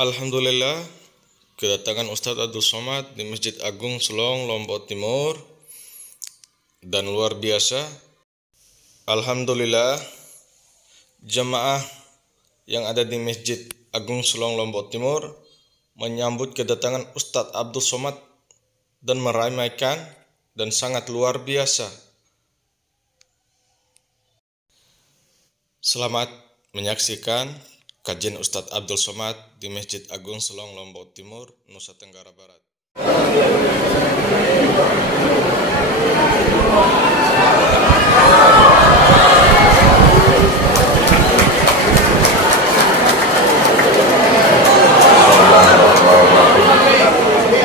Alhamdulillah, kedatangan Ustadz Abdul Somad di Masjid Agung Selong, Lombok Timur, dan luar biasa. Alhamdulillah, jemaah yang ada di Masjid Agung Selong, Lombok Timur menyambut kedatangan Ustadz Abdul Somad dan meramaikan dan sangat luar biasa. Selamat menyaksikan kajian Ustadz Abdul Somad di Masjid Agung Selong, Lombok Timur, Nusa Tenggara Barat.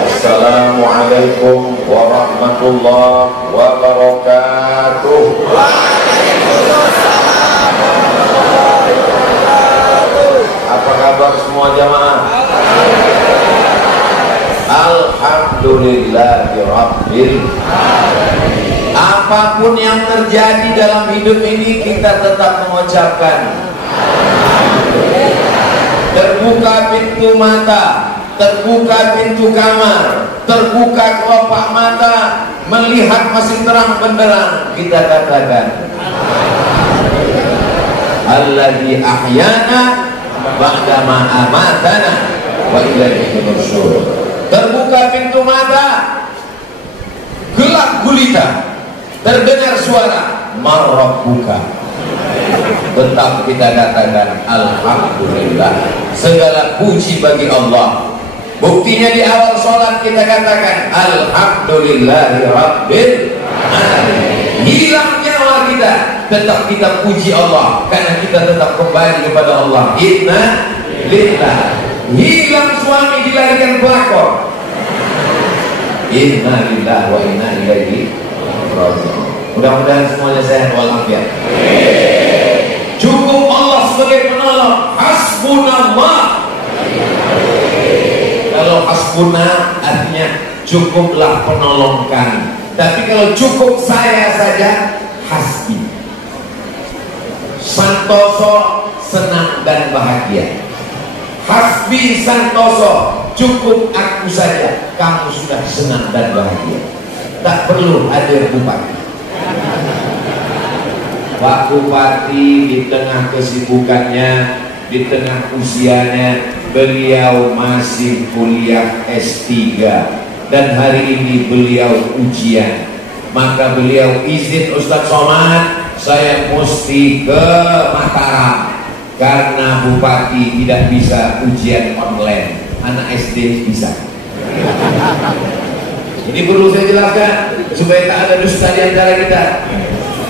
Assalamualaikum warahmatullahi wabarakatuh. Apa kabar semua jamaah? Alhamdulillahirabbil alamin. Apapun yang terjadi dalam hidup ini, kita tetap mengucapkan terbuka pintu mata, terbuka pintu kamar, terbuka kelopak mata, melihat masih terang benderang, kita katakan alladzi ahyana ba'dama amatana wa ilaihi nusyur. Terbuka pintu mata, gelap gulita, terdengar suara marrabbuka, tetap kita katakan alhamdulillah, segala puji bagi Allah. Buktinya di awal sholat kita katakan alhamdulillahirabbil alamin. Hilang nyawa kita, tetap kita puji Allah, karena kita tetap kembali kepada Allah. Inna lillah. Hilang suami, dilarikan pelakor, inna lillah wa inna ilaihi raji'un. Mudah-mudahan semuanya sehat walafiat. Cukup Allah sebagai penolong. Hasbunallah. Kalau hasbuna artinya cukuplah penolong kami. Tapi kalau cukup saya saja, hasbi. Santoso, senang dan bahagia. Hasbi santoso, cukup aku saja, kamu sudah senang dan bahagia. Tak perlu hadir bupati. Pak Bupati di tengah kesibukannya, di tengah usianya, beliau masih kuliah S3 dan hari ini beliau ujian. Maka beliau izin, Ustadz Somad, saya mesti ke Mataram karena Bupati tidak bisa ujian online, anak SD bisa. Ini perlu saya jelaskan supaya tak ada dusta di antara kita.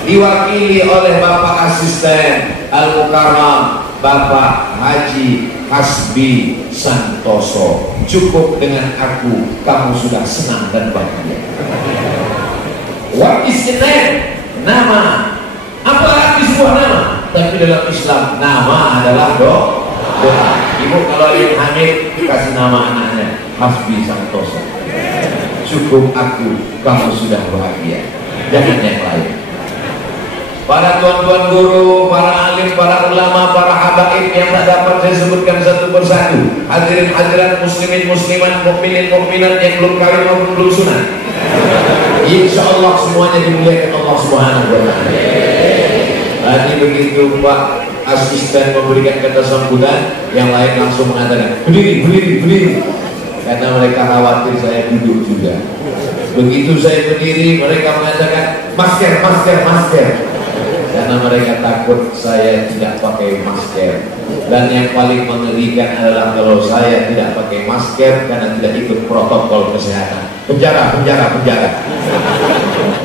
Diwakili oleh Bapak Asisten Al-Mukarram Bapak Haji Hasbi Santoso. Cukup dengan aku, kamu sudah senang dan bahagia. What is the name? Nama. Apa arti sebuah nama? Tapi dalam Islam nama adalah doa. Ibu kalau ingin hamil, kasih nama anaknya Hasbi Santoso. Cukup aku, kamu sudah bahagia. Jangan yang lain. Para tuan-tuan guru, para alim, para ulama, para habaib yang tak dapat saya sebutkan satu persatu, hadirin hadirat muslimin muslimat, mukminin mukminat yang belum kawin maupun belum sunat, insya Allah semuanya dimuliakan Allah Subhanahu wa ta'ala. Tadi begitu Pak Asisten memberikan kata sambutan, yang lain langsung mengatakan berdiri, berdiri, berdiri, karena mereka khawatir saya duduk juga. Begitu saya berdiri, mereka mengatakan masker, masker, masker, karena mereka takut saya tidak pakai masker. Dan yang paling mengerikan adalah kalau saya tidak pakai masker karena tidak ikut protokol kesehatan. Penjara, penjara, penjara.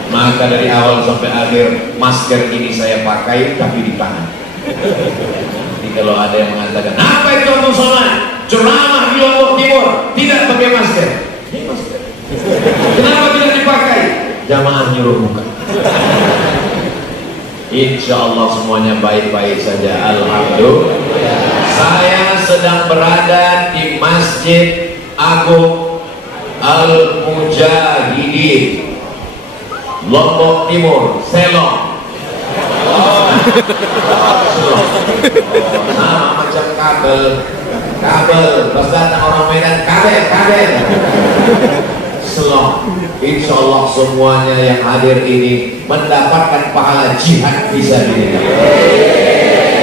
Maka dari awal sampai akhir masker ini saya pakai tapi di tangan. Jadi kalau ada yang mengatakan apa itu Abdul Somad ceramah di Lombok Timur tidak pakai masker, ini masker, kenapa tidak dipakai? Jamaah nyuruh buka. Insya Allah semuanya baik-baik saja. Alhamdulillah. Saya sedang berada di Masjid Agung Al-Mujahidin Lombok Timur, Selong. Nama macam kabel. kabel, pas datang orang Medan kabel. Selong. Insya Allah semuanya yang hadir ini mendapatkan pahala jihad fisabilillah.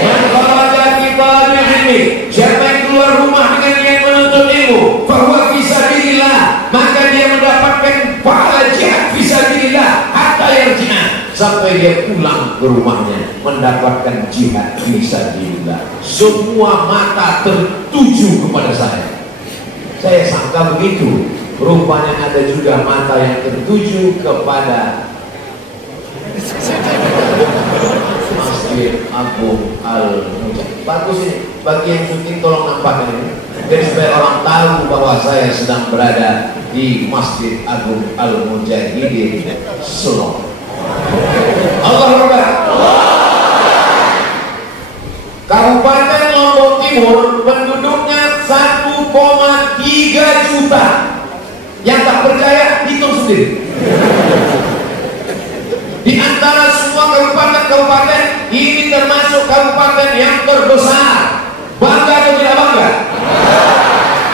Man kharaja fi talabil ilmi, siapa yang keluar rumah dengan niat menuntut ilmu, fahuwa fisabilillah, maka dia mendapatkan pahala jihad fisabilillah hatta yarji'a, sampai dia pulang ke rumahnya mendapatkan jihad fisabilillah. Semua mata tertuju kepada saya. Saya sangka begitu. Rupanya ada juga mata yang tertuju kepada Masjid Agung Al-Mujahid. Bagus ini, bagi yang syuting tolong nampakkan ini, jadi supaya orang tahu bahwa saya sedang berada di Masjid Agung Al-Mujahid Solo. Allahu Akbar. Kabupaten Lombok Timur penduduknya 1,3 juta. Yang tak percaya hitung sendiri. Di antara semua kabupaten-kabupaten ini termasuk kabupaten yang terbesar. Bangga atau tidak bangga?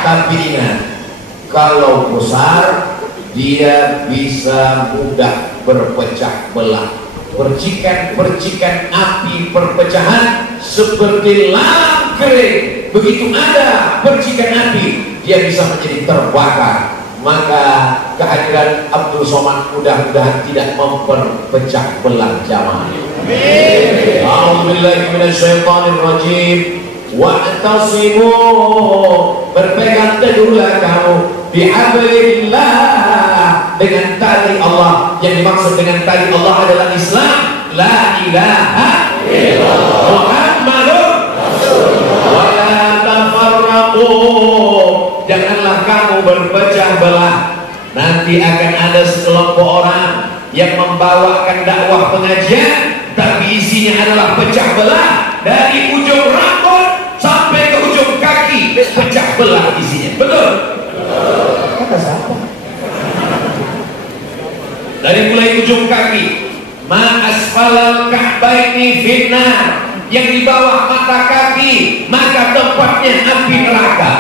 Tapi ingat, kalau besar dia bisa mudah berpecah belah. Percikan-percikan api perpecahan seperti lampu kering. Begitu ada percikan api, dia bisa menjadi terbakar. Maka kehadiran Abdul Somad mudah-mudahan tidak memperpecah belah jamaah. A'udzubillahi minasyaitonirrajim. Wa'tasimu, berpegang teguhlah kamu bihablillah, dengan tali Allah. Yang dimaksud dengan tali Allah adalah Islam. La ilaha illallah Muhammadur Rasulullah. Wa la tafarraqu, janganlah kamu berpecah belah. Nanti akan ada sekelompok orang yang membawakan dakwah pengajian, tapi isinya adalah pecah belah dari ujung rambut sampai ke ujung kaki. Pecah belah isinya, betul? Kata siapa? Dari mulai ujung kaki, ma asfalal ka'baini finnar, yang di bawah mata kaki maka tempatnya api neraka.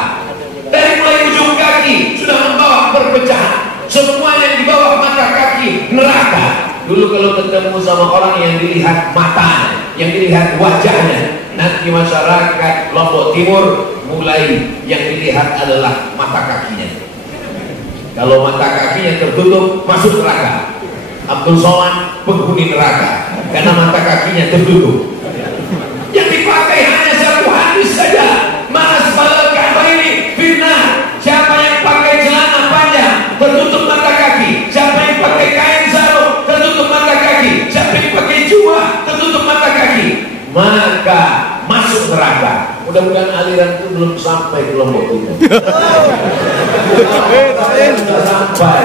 Dari mulai ujung kaki sudah membawa perpecahan. Semua yang di bawah mata kaki neraka. Dulu kalau ketemu sama orang yang dilihat matanya, yang dilihat wajahnya, nanti masyarakat Lombok Timur mulai yang dilihat adalah mata kakinya. Kalau mata kakinya tertutup, masuk neraka. Abdul Somad penghuni neraka karena mata kakinya tertutup. Yang dipakai hanya satu hadis saja, mas balal ka'baini finnar. Siapa yang pakai celana panjang tertutup mata kaki, siapa yang pakai kain sarung tertutup mata kaki, siapa yang pakai jubah tertutup mata kaki, maka masuk neraka. Mudah-mudahan aliran itu belum sampai ke Lombok Timur. Sudah sampai.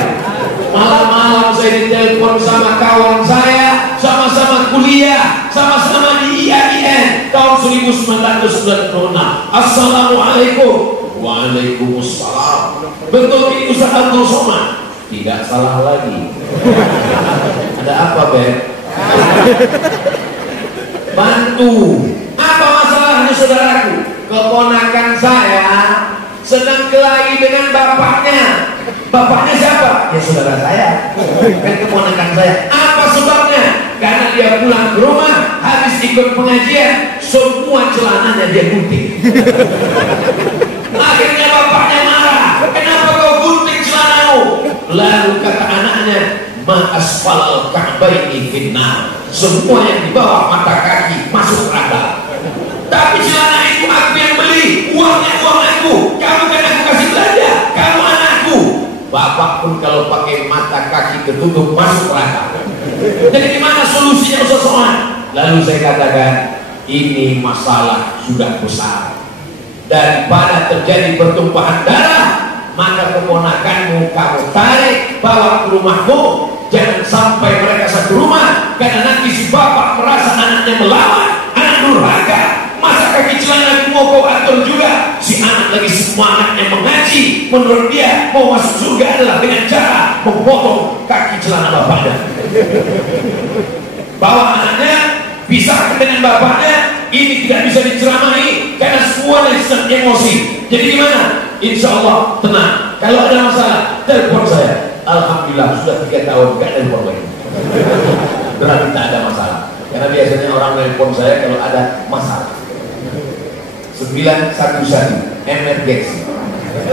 Malam-malam saya ditelepon sama kawan saya, sama-sama kuliah, sama-sama di IAIN tahun 1996. Assalamualaikum. Waalaikumsalam. Betul ini Ustaz Abdul Somad? Tidak salah lagi. Ada apa, Ben? Bantu. Apa masalahnya saudaraku? Keponakan saya sedang kelahi dengan bapaknya. Bapaknya siapa? Ya saudara saya. Kan keponakan saya. Apa sebabnya? Karena dia pulang ke rumah habis ikut pengajian, semua celananya dia gunting. Akhirnya bapaknya marah. Kenapa kau gunting celanamu? Lalu kata anaknya, ma asfalal ka'baini finnar. Semua yang di bawah mata kaki masuk neraka. Tapi celana itu aku yang beli, uangnya uang aku. Kamu kan aku kasih belanja, kamu anakku. Bapak pun kalau pakai mata kaki tertutup masuk neraka. Jadi gimana solusinya Ustaz Somad? Lalu saya katakan, ini masalah sudah besar. Daripada terjadi pertumpahan darah, maka keponakanmu kamu tarik bawa ke rumahmu. Jangan sampai mereka satu rumah, karena nanti si bapak merasa anaknya melawan, anak durhaka. Masa kaki celana mau kau atur juga? Si anak lagi semangatnya mengaji, menurut dia mau masuk surga adalah dengan cara memotong kaki celana bapaknya. Bawa anaknya, pisahkan dengan bapaknya, ini tidak bisa diceramahi karena semuanya sedang emosi. Jadi gimana? Insya Allah tenang. Kalau ada masalah, telepon saya. Alhamdulillah sudah 3 tahun gak telepon lagi. Berarti tak ada masalah. Karena biasanya orang telepon saya kalau ada masalah. 911 emergency.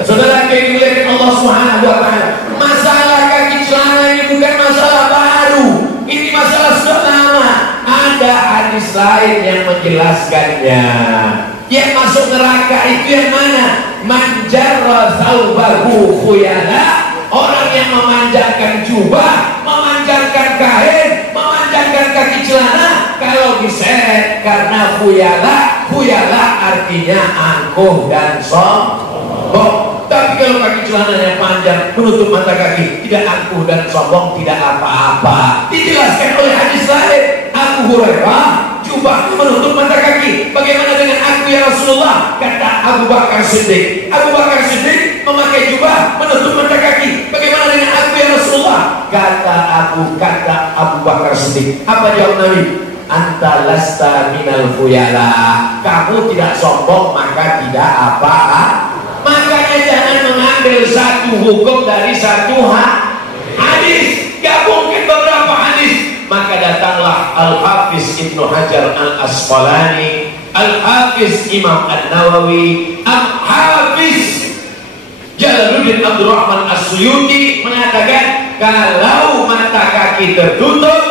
Saudara yang dimuliakan Allah Subhanahu wa taala, masalah kaki celana ini bukan masalah baru. Ini masalah sudah lama. Ada hadis lain yang menjelaskannya. Yang masuk neraka itu yang mana? Man jarra thawbahu khuyala, orang yang memanjangkan jubah, memanjangkan kain, memanjangkan kaki celana kalau diseret karena khuyala. Khuyala artinya angkuh dan sombong. Tapi kalau kaki celananya panjang menutup mata kaki, tidak angkuh dan sombong, tidak apa-apa. Dijelaskan oleh hadis lain. Abu Hurairah, jubahnya menutup mata kaki. Bagaimana dengan aku ya Rasulullah? Kata Abu Bakar Siddiq. Abu Bakar Siddiq memakai jubah menutup mata kaki. Bagaimana dengan aku ya Rasulullah? Kata Abu Bakar Siddiq. Apa jawab Nabi? Anta lasta minal khuyala. Kamu tidak sombong maka tidak apa-apa. Makanya jangan mengambil satu hukum dari satu hadis, gabungkan beberapa hadis. Maka datanglah Al-Hafiz Ibnu Hajar Al-Asqalani, Al-Hafiz Imam An-Nawawi, Al-Hafiz Jalaluddin Abdurrahman As-Suyuti mengatakan kalau mata kaki tertutup,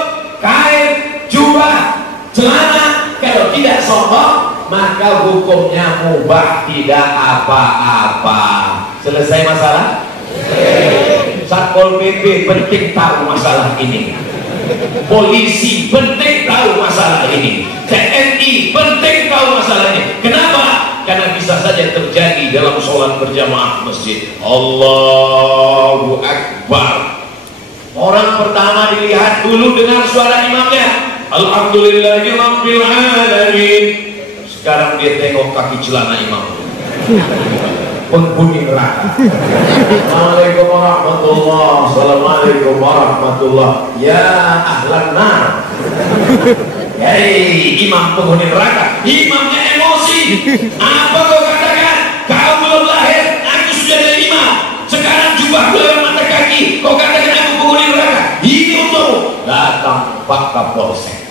kain, jubah, celana kalau tidak sombong maka hukumnya mubah, tidak apa-apa. Selesai masalah? Satpol PP penting tahu masalah ini. Polisi penting tahu masalah ini. TNI penting tahu masalah ini. Kenapa? Karena bisa saja terjadi dalam sholat berjamaah masjid. Allahu Akbar. Orang pertama dilihat dulu dengar suara imamnya. Alhamdulillahirabbil alamin. Sekarang dia tengok kaki celana imam, penghuni neraka. Assalamualaikum warahmatullahi. Assalamualaikum warahmatullahi. Ya ahlan nar. Hei imam penghuni neraka. Imamnya emosi. Apa kau katakan? Kau belum lahir, aku sudah jadi imam. Sekarang jubahku lewat mata kaki. Kau katakan aku penghuni neraka. Ini untukmu. Datang Pak Kapolsek.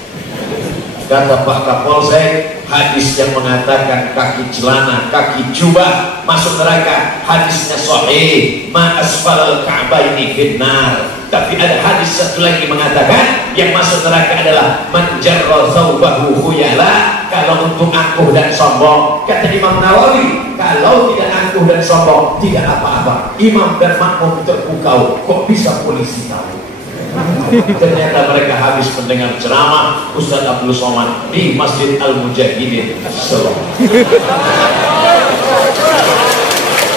Kata Pak Kapolsek, hadis yang mengatakan kaki celana, kaki jubah masuk neraka, hadisnya sahih. Ma asfalal ka'baini finnar. Tapi ada hadis satu lagi mengatakan yang masuk neraka adalah man jarra thawbahu khuyala. Kalau untuk angkuh dan sombong, kata Imam Nawawi, kalau tidak angkuh dan sombong tidak apa-apa. Imam dan makmum terpukau, kok bisa polisi tahu? Ternyata mereka habis mendengar ceramah Ustaz Abdul Somad di Masjid Al-Mujahidin Solo.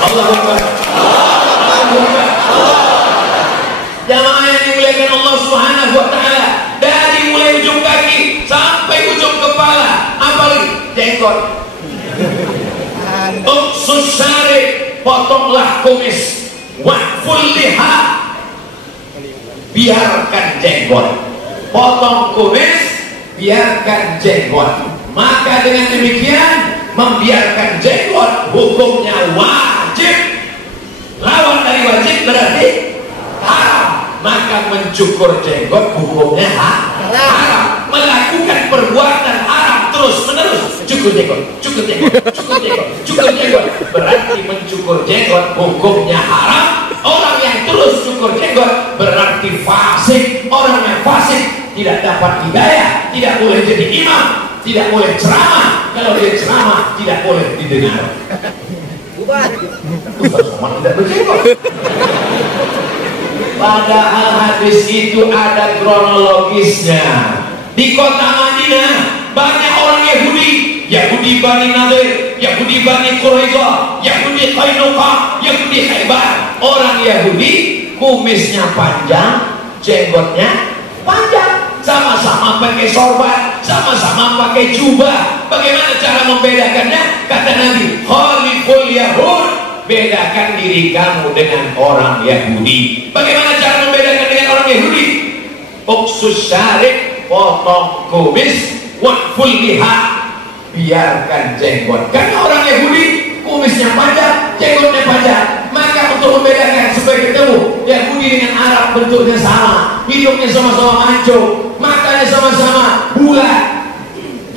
Allahu Akbar. Jamaah yang dimuliakan Allah Subhanahu wa taala, dari mulai ujung kaki sampai ujung kepala, apalagi jenggot. Uksus syarib, potonglah kumis. Waqful liha, biarkan jenggot. Potong kumis, biarkan jenggot. Maka dengan demikian membiarkan jenggot hukumnya wajib. Lawan dari wajib berarti haram. Maka mencukur jenggot hukumnya haram. Melakukan perbuatan haram terus menerus, cukur jenggot, cukur jenggot, cukur jenggot, cukur jenggot, berarti mencukur jenggot hukumnya haram. Orang yang terus cukur jenggot berarti fasik. Orang yang fasik tidak dapat hidayah, tidak boleh jadi imam, tidak boleh ceramah. Kalau dia ceramah tidak boleh didengar. Ustaz Somad tidak berjenggot. Padahal hadis itu ada kronologisnya. Di kota Madinah banyak orang Yahudi, Yahudi Bani Nadir, Yahudi Bani Quraidah, Yahudi Qainuqa, Yahudi Khaybar. Orang Yahudi kumisnya panjang, jenggotnya panjang, sama-sama pakai sorban, sama-sama pakai jubah. Bagaimana cara membedakannya? Kata Nabi, khaliful Yahud, bedakan diri kamu dengan orang Yahudi. Bagaimana cara membedakan dengan orang Yahudi? Uksus syarib, potong kumis. Waqful liha, biarkan jenggot. Karena orang Yahudi kumisnya panjang, jenggotnya panjang. Maka untuk membedakan supaya ketemu Yahudi dengan Arab bentuknya sama, hidungnya sama-sama mancung, matanya sama-sama bulat,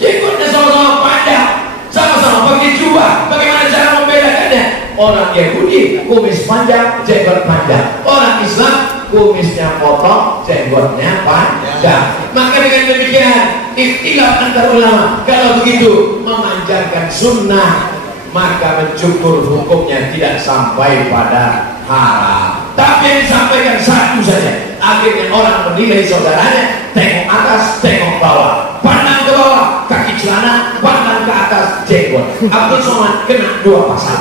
jenggotnya sama-sama panjang, sama-sama pakai jubah. Bagaimana cara membedakannya? Orang Yahudi kumis panjang, jenggot panjang. Orang Islam kumisnya potong, jenggotnya panjang. Maka dengan demikian ikhtilaf antar ulama. Kalau begitu memanjangkan sunnah, maka mencukur hukumnya tidak sampai pada haram. Tapi yang disampaikan satu saja. Akhirnya orang menilai saudaranya, tengok atas, tengok bawah, pandang ke bawah, kaki celana, pandang ke atas, jenggot. Abdul Somad kena 2 pasal.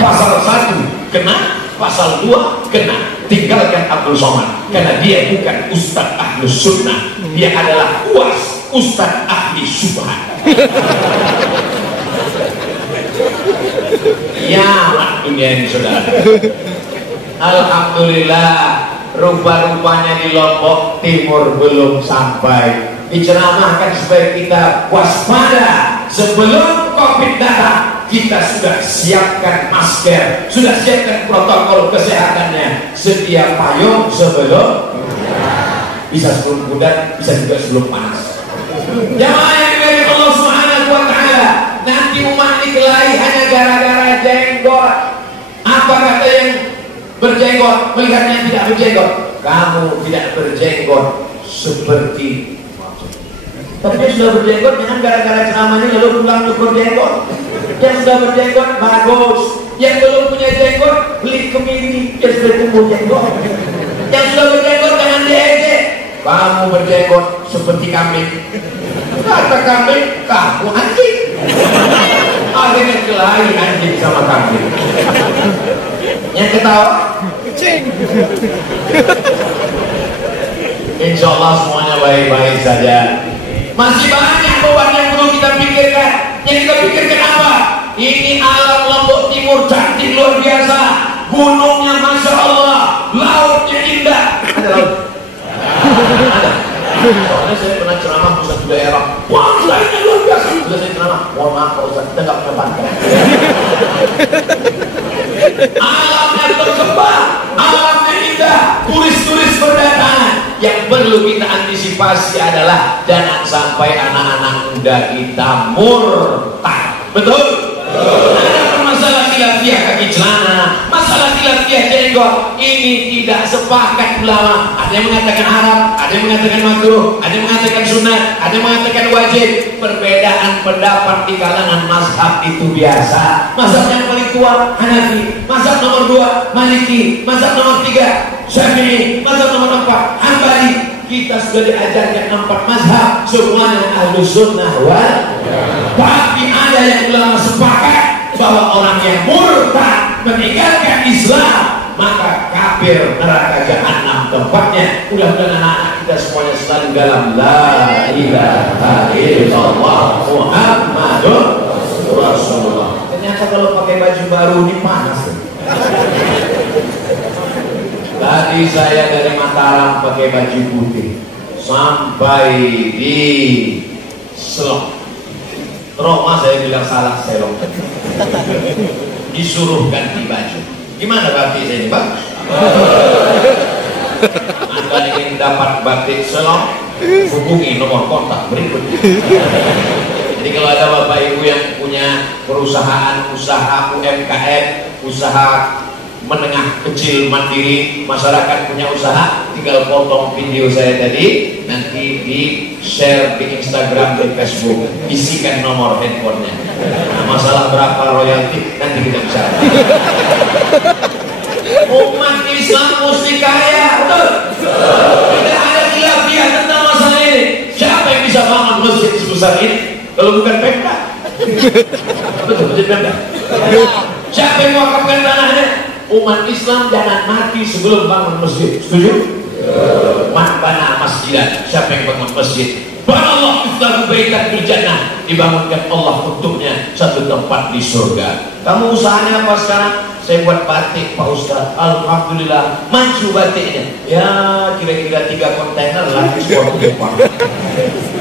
Pasal 1 kena, pasal 2 kena. Tinggalkan Abdul Somad karena dia bukan ustadz ahli sunnah, dia adalah UAS, ustadz ahli subhan. Ya dunia ini saudara. Alhamdulillah, rupa-rupanya di Lombok Timur belum sampai. Diceramahkan supaya kita waspada sebelum COVID datang. Kita sudah siapkan masker, sudah siapkan protokol kesehatannya, sedia payung sebelum bisa sebelum hujan, bisa juga sebelum panas. Jamaah yang dimuliakan Allah Subhanahu wa taala, nanti umat dikelahi hanya gara-gara jenggot. Apa kata yang berjenggot melihatnya tidak berjenggot? Kamu tidak berjenggot seperti, tapi dia sudah berjenggot, jangan gara-gara ceramah ini lalu pulang cukur jenggot. Yang sudah berjenggot bagus, yang belum punya jenggot beli kemiri, dia sudah tumbuh jenggot. Yang sudah berjenggot jangan diejek. Kamu berjenggot seperti kambing. Kata kambing, kamu anjing. Akhirnya kelahi anjing sama kambing. Yang ketawa kucing. Insya Allah semuanya baik-baik saja. Masih banyak beban yang perlu kita pikirkan. Yang kita pikirkan apa? Ini alam Lombok Timur cantik luar biasa. Gunungnya Masya Allah, lautnya indah. Ada laut? Ada. Soalnya saya pernah ceramah pusat daerah. Wah, lautnya luar biasa. Sudah saya ceramah. Mohon maaf Pak Ustaz, kita nggak punya pantai. Alamnya terkembang, alamnya indah, turis-turis berdatangan. Yang perlu kita antisipasi adalah jangan sampai anak-anak muda kita murtad. Betul? Ada masalah khilafiyah kaki celana, masalah khilafiyah jenggot. Ini tidak sepakat ulama. Ada yang mengatakan haram, ada yang mengatakan makruh, ada yang mengatakan sunat, ada yang mengatakan wajib. Perbedaan pendapat di kalangan mazhab itu biasa. Mazhab yang paling tua Hanafi, mazhab nomor 2 Maliki, mazhab nomor 3 Syafi'i, mazhab nomor 4 Hambali. Kita sudah diajarkan 4 mazhab, semuanya ahlus sunnah wal. Tapi ada yang ulama sepakat bahwa orang yang murtad meninggalkan Islam maka kafir, neraka jahanam tempatnya. Mudah-mudahan anak-anak kita semuanya selalu dalam la ilaha illallah Muhammadur Rasulullah. Ternyata kalau pakai baju baru ini panas. Tadi saya dari Mataram pakai baju putih sampai di Selong. Roma saya bilang salah Selong. Disuruh ganti baju. Gimana batik saya ini, Pak? Anda ingin dapat batik Selong, hubungi nomor kontak berikut. Jadi kalau ada Bapak Ibu yang punya perusahaan, usaha UMKM, usaha menengah kecil mandiri, masyarakat punya usaha, tinggal potong video saya tadi, nanti di share di Instagram, di Facebook, isikan nomor handphonenya. Nah, masalah berapa royalti nanti kita bicara. Umat Islam mesti kaya, betul? Tidak ada khilafiyah tentang masalah ini. Siapa yang bisa bangun masjid sebesar ini kalau bukan Pemda? Betul, masjid Pemda. Siapa yang mewakafkan tanahnya? Umat Islam jangan mati sebelum bangun masjid. Setuju? Man bana masjidan, siapa yang bangun masjid? Banallahu lahu baitan fil jannah, dibangunkan Allah untuknya satu tempat di surga. Kamu usahanya apa sekarang? Saya buat batik Pak Ustaz. Alhamdulillah maju batiknya. Ya kira-kira 3 kontainer lagi sport Jepang.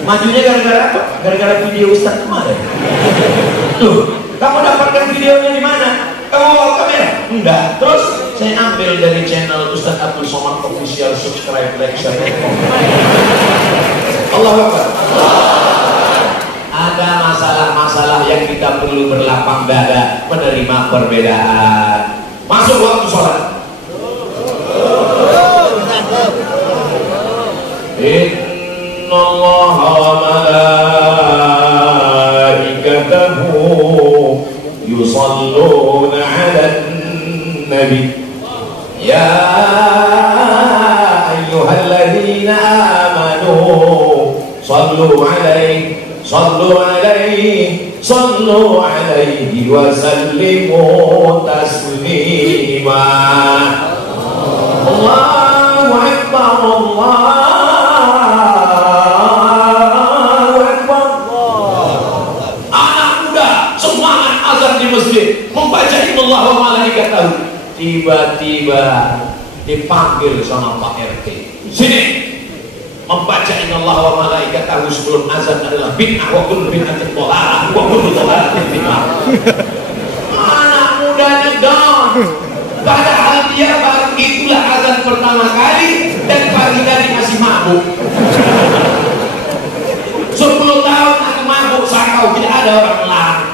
Majunya gara-gara apa? Gara-gara video Ustaz kemarin. Tuh, kamu dapatkan videonya di mana? Kamu bawa kamera? Enggak. Terus saya ambil dari channel Ustaz Abdul Somad Official, subscribe, like, share. Allahu Akbar. Ada masalah-masalah yang kita perlu berlapang dada, menerima perbedaan. Masuk waktu sholat. Inna Allah wa malaikatahu yusalluna 'alan nabi ya ayyuhalladzina amanu sallu 'alaihi wa sallimu taslima. Allahu Akbar, Allahu Akbar. Anak muda semangat azan di masjid, membaca innallaha wa malaikatahu. Tiba-tiba dipanggil sama Pak RT. Sini, membaca innallaha wa malaikatahu sebelum azan adalah bid'ah wa kullu bid'atin dhalalah wa kullu dhalalatin finnar. Anak mudanya down, padahal dia baru itulah azan pertama kali dan pagi tadi masih mabuk. 10 tahun aku mabuk sakau, tidak ada orang melarang.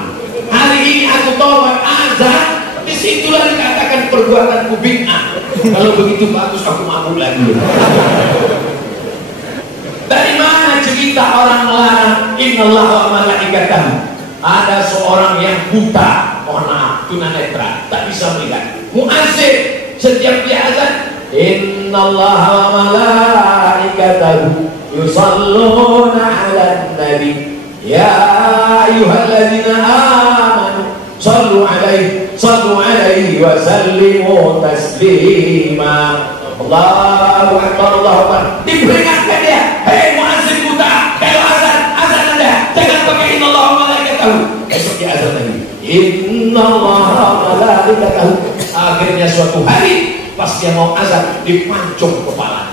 Hari ini aku tobat azan, disitulah dikatakan perbuatanku bid'ah. Kalau begitu bagus aku mabuk lagi. Dari mana cerita orang melarang innallaha wa malaikatahu? Ada seorang yang buta, mohon maaf, tunanetra, tak bisa melihat. Muazzin setiap dia azan, innallaha wa malaikatahu yusalluna 'alan nabi ya ayyuhalladzina amanu sallu 'alaihi wa sallimu taslima. Allahu Akbar, Allahu Akbar. Diperingatkan dia, hei muazzin buta, kalau azan Anda jangan pakai innallaha wa malaikatahu. Besok dia azan lagi, innallaha wa malaikatahu. Akhirnya suatu hari pas dia mau azan dipancung kepala.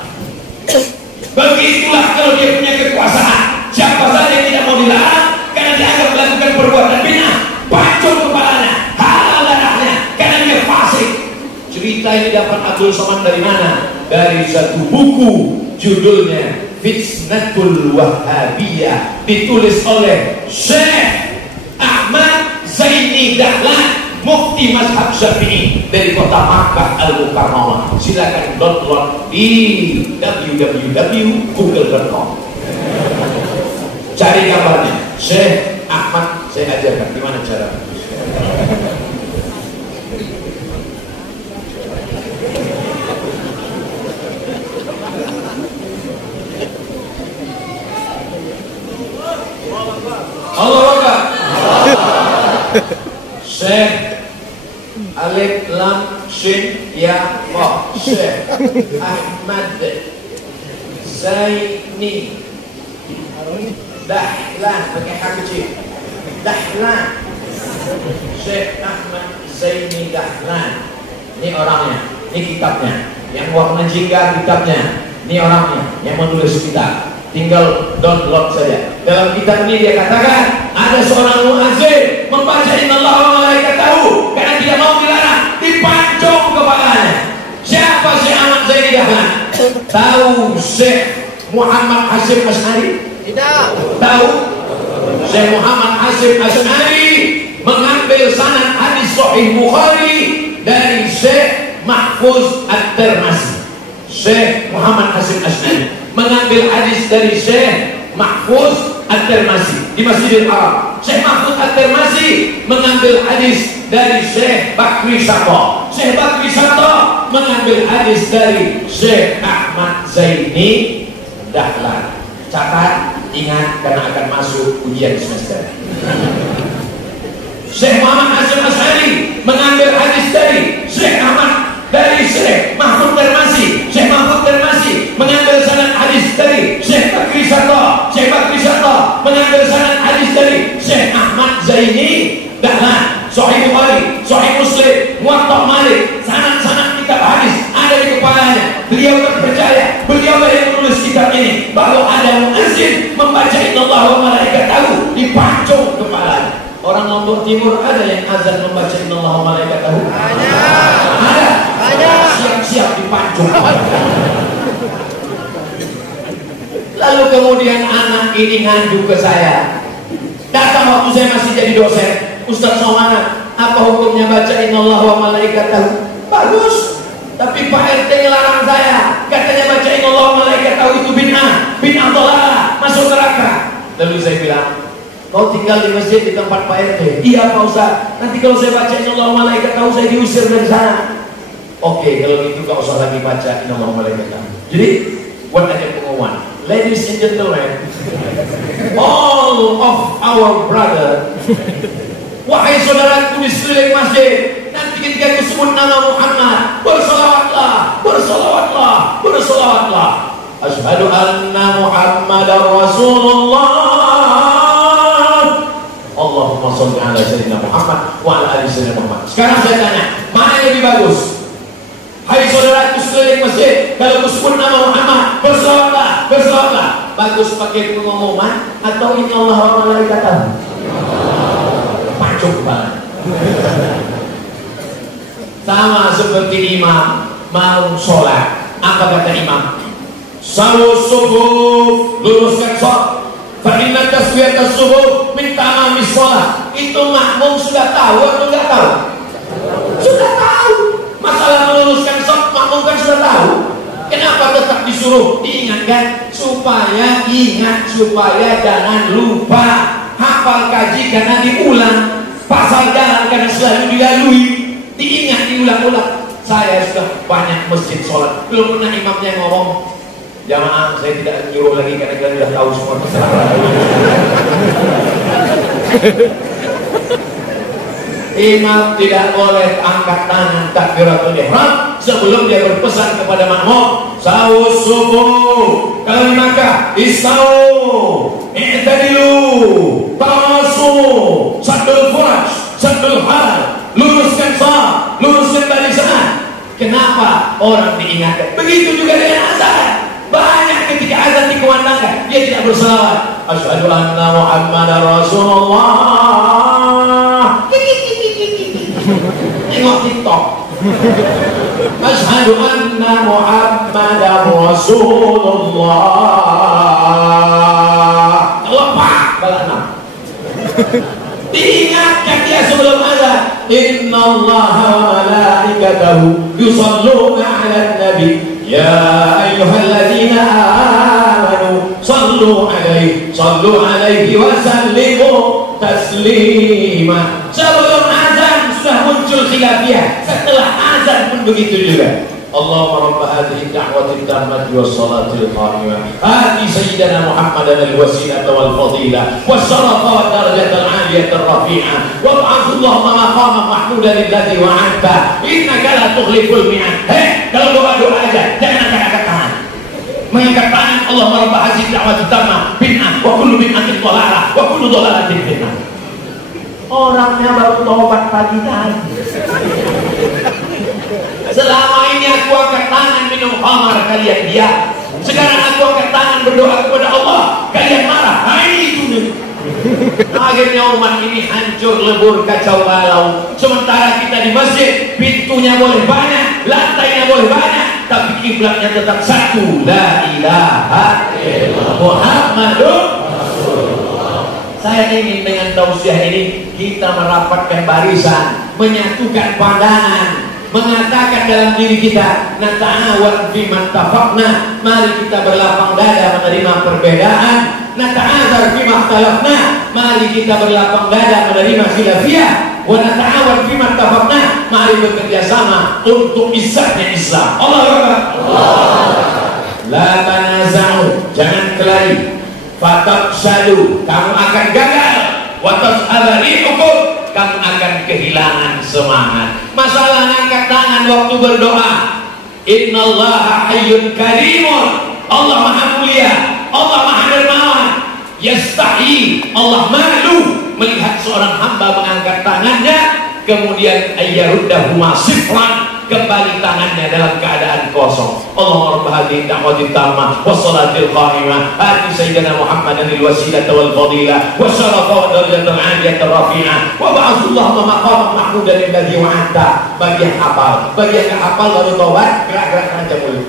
Begitulah kalau dia punya kekuasaan, siapa saja yang tidak mau dilarang karena dianggap melakukan perbuatan bid'ah, pancung kepalanya, halal darahnya karena dia fasik. Cerita ini dapat Abdul Somad dari mana? Dari satu buku judulnya Fitnatul Wahhabiyah, ditulis oleh Syekh Ahmad Zaini Dahlan, mufti mazhab Syafi'i dari kota Makkah Al-Mukarramah. Silakan download di www.google.com. Cari gambarnya. Syekh Ahmad, saya ajarkan gimana cara. Allah Akbar. Syekh Alif Lam Shin Ya Ra, Syekh Ahmad Zaini Dahlan, pakai hak kecil, Dahlan. Syekh Ahmad Zaini Dahlan. Ini orangnya, ini kitabnya. Yang warna jingga kitabnya. Ini orangnya yang menulis kitab. Tinggal download saja. Dalam kitab ini dia katakan ada seorang muazzin membaca innallaha wa malaikatahu karena tidak mau dilarang, dipancung kepalanya. Siapa Syekh Ahmad Zaini Dahlan? Tahu Syekh Muhammad Hasyim Asy'ari? Tidak. Tahu? Syekh Muhammad Hasyim Asy'ari mengambil sanad hadis Sahih Bukhari dari Syekh Mahfuz At-Tirmizi. Syekh Muhammad Hasyim Asy'ari mengambil hadis dari Syekh Mahfuz At-Tirmizi di Masjidil Haram. Syekh Mahfuz At-Tirmizi mengambil hadis dari Syekh Bakri Sato. Syekh Bakri Sato mengambil hadis dari Syekh Ahmad Zaini Dahlan. Catat, ingat karena akan masuk ujian semester. Syekh Muhammad Hasyim Asy'ari mengambil hadis dari Syekh Ahmad, dari Syekh Mahfuz Tirmizi. Syekh Mahfuz Tirmizi mengambil sanad hadis dari Syekh Bakri Sato. Syekh Bakri Sato mengambil sanad hadis dari Syekh Ahmad Zaini Dahlan. Sahih Bukhari, Sahih Muslim, Muwatta Malik, sanad-sanad kitab hadis ada di kepalanya. Beliau terpercaya, beliau yang menulis menulis kitab ini bahwa ada muezzin membaca Innallah wa malaikatahu di pancung kepala. Orang Lombok Timur ada yang azan membaca Innallah wa malaikatahu? Ada. Siap-siap di pancung. Lalu kemudian anak ini ngadu ke saya. Datang waktu saya masih jadi dosen. Ustaz Somana, apa hukumnya baca Innallah wa malaikatahu? Bagus. Tapi Pak RT ngelarang saya. Katanya baca Innallah wa malaikatahu itu bid'ah dhalalah, masuk neraka. Lalu saya bilang, kau tinggal di masjid di tempat Pak RT? Iya Pak Ustaz. Nanti kalau saya baca Innallah wa malaikatahu, saya diusir dari sana. Oke, kalau gitu gak usah lagi baca Innallah wa malaikatahu. Jadi buat aja pengumuman, ladies and gentlemen, all of our brother, wahai saudaraku di sekeliling masjid, nanti ketika disebut nama Muhammad, bersolawatlah, bersolawatlah, bersolawatlah. Asyhadu anna Muhammadar Rasulullah. Allahumma sholli ala sayyidina Muhammad wa ala ali sayyidina Muhammad. Sekarang saya tanya, mana yang lebih bagus? Hai saudaraku sekeliling masjid, kalau disebut nama Muhammad, bersolawatlah, bersolawatlah. Bagus pakai pengumuman atau Innallah wa malaikatahu? Pancung banget. Sama seperti imam mau sholat, apa kata imam? Sawu subuh, luruskan sholat. Fa'inna taswiyatas subuh min tamamis sholat. Itu makmum sudah tahu atau nggak tahu? Sudah tahu. Masalah meluruskan sholat, makmum kan sudah tahu. Kenapa tetap disuruh diingatkan? Supaya ingat, supaya jangan lupa. Hafal kaji karena diulang, pasal jalan karena selalu dilalui, diingat, diulang-ulang. Saya sudah banyak masjid sholat, belum pernah imamnya ngomong, jamaah saya tidak nyuruh lagi karena kalian sudah tahu semua kesalahan. Imam tidak boleh angkat tangan takbiratul ihram sebelum dia berpesan kepada makmum, sahur subuh. Kalau di Makkah, istau, i'tadilu, tawasu, saddul furash, saddul hal, luruskan saf, luruskan barisan. Kenapa orang diingatkan? Begitu juga dengan azan. Banyak ketika azan dikumandangkan, dia tidak berselawat. Asyhadu anna Muhammadar Rasulullah. Tengok TikTok. Asyhadu anna Muhammadar Rasulullah. Lepak balana. Diingatkan dia sebelum azan. Innallaha wa malaikatahu yusalluna 'alan nabi. Ya ayyuhalladzina amanu sallu 'alaihi wa sallimu taslima. Sebelum azan sudah muncul khilafiyah, setelah azan pun begitu juga. Allahumma rabb hadhihi ad-da'wati at-tammati was-salati al-qa'imah ati sayyidina Muhammadan al-wasilata wal-fadilah was-sharafa wad-darajata al-'aliyata ar-rafi'ah wab'athu Allahumma maqaman mahmudan alladhi wa'adta innaka la tukhliful mi'ad. Kalau doa-doa aja jangan angkat tangan. Mengangkat tangan Allahumma rabb hadhihi ad-da'wati at-tammah bid'ah wa kullu bid'atin dhalalah wa kullu dhalalatin fitnah. Orangnya baru tobat pagi tadi. Selama ini aku angkat tangan minum khamar, kalian diam. Sekarang aku angkat tangan berdoa kepada Allah, kalian marah. Nah itu nih. Akhirnya umat ini hancur lebur kacau balau. Sementara kita di masjid, pintunya boleh banyak, lantainya boleh banyak, tapi kiblatnya tetap satu. La ilaha illallah Muhammadur Rasulullah. Saya ingin dengan tausiah ini kita merapatkan barisan, menyatukan pandangan, mengatakan dalam diri kita, nata'awan fiman tafaqna, mari kita berlapang dada menerima perbedaan, nata'azar fiman talafna, mari kita berlapang dada menerima khilafiyah, wa nata'awan fiman tafaqna, mari bekerja sama untuk izzahnya Islam. Allahu Akbar. La tanaza'u, jangan kelahi, fatabshalu, kamu akan gagal, wa tas'alari'ukum, kamu akan kehilangan semangat. Masalah ngangkat tangan waktu berdoa, innallaha hayyun karimun, Allah maha mulia, Allah maha dermawan, yastahi, Allah malu melihat seorang hamba mengangkat tangannya kemudian ayyaruddahu masifran, kembali tangannya dalam keadaan kosong. Allahumma rabb hadhihi da'wati tammah was salatil qa'imah ati sayyidina Muhammadan al wasilah wal fadilah wa syarafa wa darajatul 'aliyah rafi'ah wa ba'athullahu maqaman mahmudan alladhi wa'ata. Bagi yang hafal, bagi yang enggak hafal baru tobat, gerak-gerak aja mulut.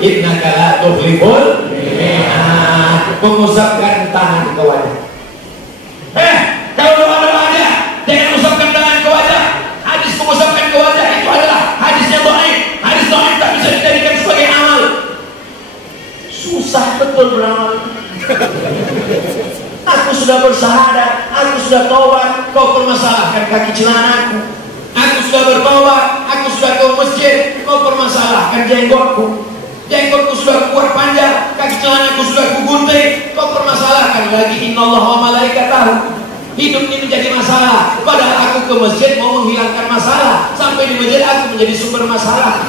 Innaka la tuflihul mi'ad. Mengusapkan tangan ke wajah. Kalau doa-doa aja jangan usapkan tangan ke wajah. Hadis mengusapkan ke wajah itu adalah hadisnya dhaif. Hadis dhaif tak bisa dijadikan sebagai amal. Susah betul beramal. Aku sudah bersyahadat, aku sudah taubat, kau permasalahkan kaki celanaku. Aku sudah bertaubat, aku sudah ke masjid, kau permasalahkan jenggotku. Jenggotku sudah kuat panjang, kaki celanaku sudah kugunting, kau permasalahkan lagi innallaha wa malaikatahu. Hidup ini menjadi masalah, padahal aku ke masjid mau menghilangkan masalah. Sampai di masjid aku menjadi sumber masalah.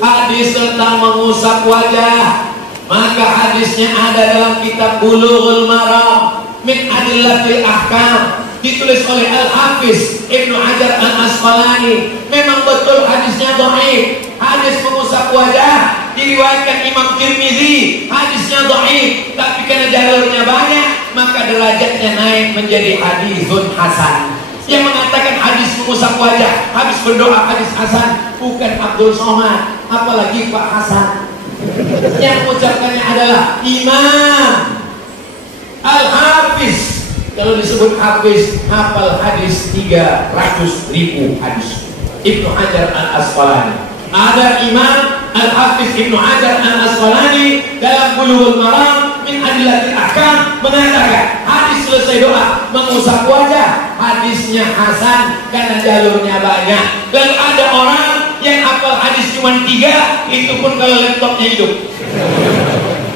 Hadis tentang mengusap wajah, maka hadisnya ada dalam kitab Bulughul Maram min Adillatil Ahkam, ditulis oleh Al-Hafiz Ibnu Hajar Al-Asqalani. Memang betul hadisnya dhaif. Hadis mengusap wajah diriwayatkan Imam Tirmizi, hadisnya dhaif, tapi karena jalurnya banyak maka derajatnya naik menjadi hadisun hasan. Yang mengatakan hadis mengusap wajah, habis berdoa hadis hasan, bukan Abdul Somad, apalagi Pak Hasan. Yang mengucapkannya adalah Imam Al-Hafiz. Kalau disebut Hafiz, hafal hadis 300.000 hadis. Ibnu Hajar Al-Asqalani. Ada Imam Al-Hafiz Ibnu Hajar Al-Asqalani dalam Bulughul Maram min Adillatil Ahkam mengatakan hadis selesai doa mengusap wajah, hadisnya hasan karena jalurnya banyak. Lalu ada orang yang hafal hadis cuma 3, itu pun kalau laptopnya hidup.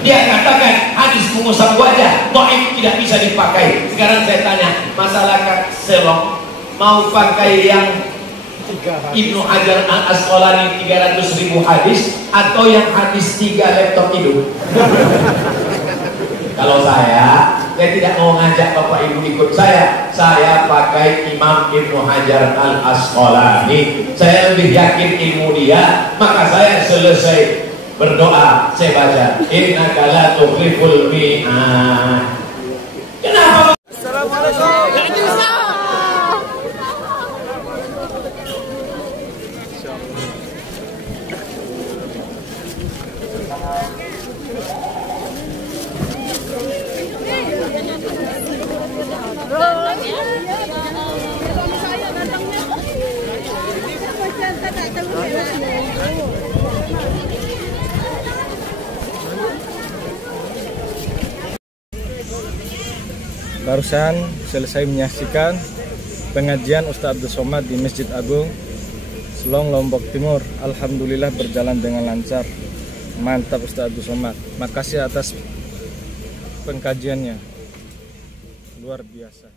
Dia katakan hadis mengusap wajah dhaif, tidak bisa dipakai. Sekarang saya tanya, masyarakat Selong mau pakai yang Ibnu Hajar Al-Asqalani 300.000 hadis atau yang hadis 3 laptop hidup? Kalau saya tidak mau ngajak Bapak Ibu ikut saya pakai Imam Ibnu Hajar Al-Asqalani. Saya lebih yakin ilmu dia, maka saya selesai berdoa saya baca innaka la tuflihul mi'ad. Kenapa? Assalamualaikum. Barusan selesai menyaksikan pengajian Ustaz Abdul Somad di Masjid Agung Selong, Lombok Timur. Alhamdulillah berjalan dengan lancar. Mantap Ustaz Abdul Somad. Makasih atas pengkajiannya. Luar biasa.